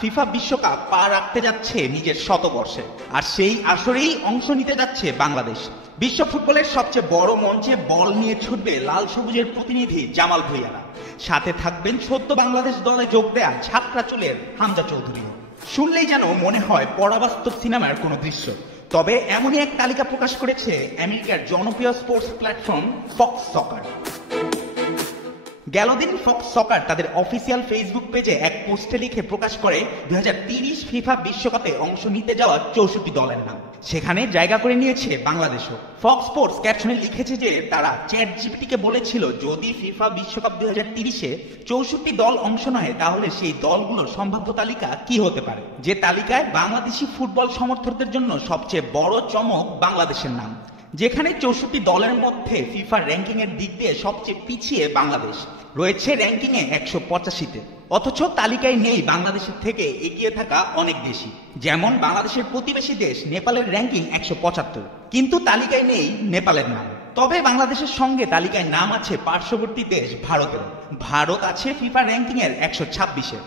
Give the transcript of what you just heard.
FIFA বিশ্বকাপ পা রাখতে যাচ্ছে নিজের শতবর্ষে, আর সেই আসরেই অংশ নিতে যাচ্ছে বাংলাদেশ। বিশ্ব ফুটবলের সবচেয়ে বড় মঞ্চে বল নিয়ে ছুটবে লাল সবুজের প্রতিনিধি জামাল ভুঁইয়ারা। সাথে থাকবেন সদ্য বাংলাদেশ দলে যোগ দেয়া ছাত্রা চুলের হামজা চৌধুরী। শুনলেই যেন মনে হয় পরাবাস্তব সিনেমার কোনো দৃশ্য। তবে এমনই এক তালিকা প্রকাশ করেছে আমেরিকার জনপ্রিয় স্পোর্টস প্ল্যাটফর্ম ফক্স সকার। গেল দিন ফক্স সকার তাদের অফিসিয়াল ফেসবুক পেজে এক পোস্টে লিখে প্রকাশ করে 2030 ফিফা বিশ্বকাপে অংশ নিতে যাওয়া 64 দলের নাম। সেখানে জায়গা করে নিয়েছে বাংলাদেশও। ফক্স স্পোর্টস ক্যাপশনে লিখেছে যে তারা চ্যাট জিপিটিকে বলেছিল যদি ফিফা বিশ্বকাপ 2030-এ 64 দল অংশ নেয় তাহলে সেই দলগুলোর সম্ভাব্য তালিকা কি হতে পারে। যে তালিকায় বাংলাদেশি ফুটবল সমর্থকদের জন্য সবচেয়ে বড় চমক বাংলাদেশের নাম, যেখানে 64 দলের মধ্যে ফিফা র্যাঙ্কিং এর দিক দিয়ে সবচেয়ে পিছিয়ে বাংলাদেশ রয়েছে র্যাঙ্কিং এ 185-তে। অথচ তালিকায় নেই বাংলাদেশের থেকে এগিয়ে থাকা অনেক দেশই, যেমন বাংলাদেশের প্রতিবেশী দেশ নেপালের র্যাঙ্কিং 175, কিন্তু তালিকায় নেই নেপালের নাম। তবে বাংলাদেশের সঙ্গে তালিকায় নাম আছে পার্শ্ববর্তী দেশ ভারতের। ভারত আছে ফিফা র্যাঙ্কিং এর 126-এ।